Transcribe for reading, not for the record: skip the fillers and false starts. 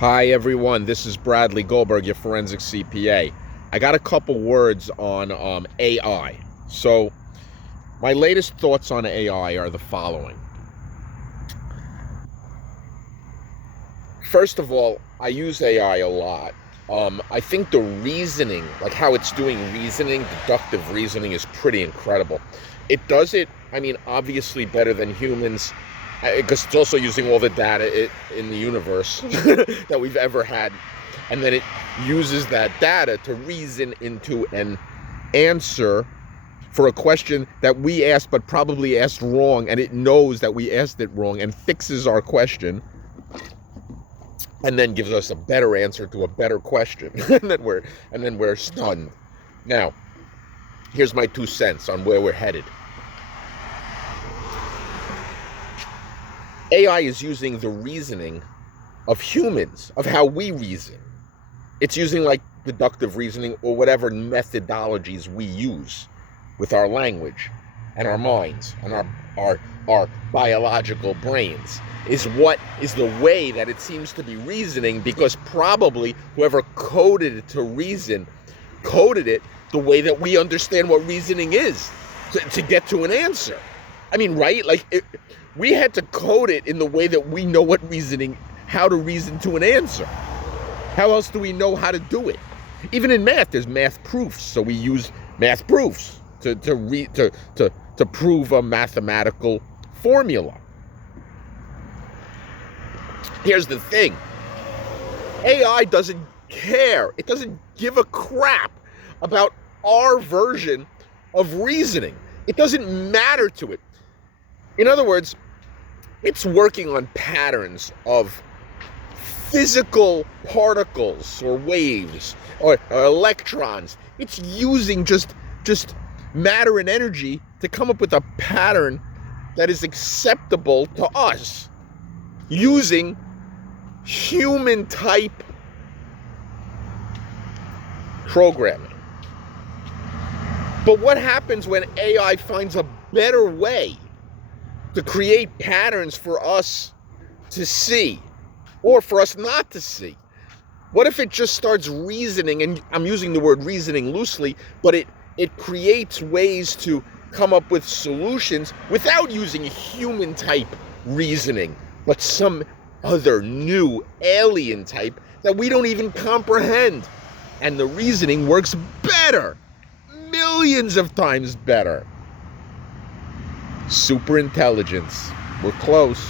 Hi everyone, this is Bradley Goldberg, your forensic CPA. I got a couple words on AI. So, my latest thoughts on AI are the following. First of all, I use AI a lot. I think the reasoning, like how it's doing reasoning, deductive reasoning, is pretty incredible. It does it, obviously better than humans, because it's also using all the data in the universe that we've ever had. And then it uses that data to reason into an answer for a question that we asked but probably asked wrong, and it knows that we asked it wrong and fixes our question and then gives us a better answer to a better question. and then we're stunned. Now, here's my 2 cents on where we're headed. AI is using the reasoning of humans, of how we reason. It's using like deductive reasoning or whatever methodologies we use with our language and our minds and our biological brains is the way that it seems to be reasoning, because probably whoever coded it to reason coded it the way that we understand what reasoning is to get to an answer. Right? We had to code it in the way that we know how to reason to an answer. How else do we know how to do it? Even in math, there's math proofs, so we use math proofs to prove a mathematical formula. Here's the thing. AI doesn't care. It doesn't give a crap about our version of reasoning. It doesn't matter to it. In other words, it's working on patterns of physical particles or waves or electrons. It's using just matter and energy to come up with a pattern that is acceptable to us, using human type programming. But what happens when AI finds a better way to create patterns for us to see, or for us not to see? What if it just starts reasoning, and I'm using the word reasoning loosely, but it creates ways to come up with solutions without using human type reasoning, but some other new alien type that we don't even comprehend. And the reasoning works better, millions of times better. Super intelligence. We're close.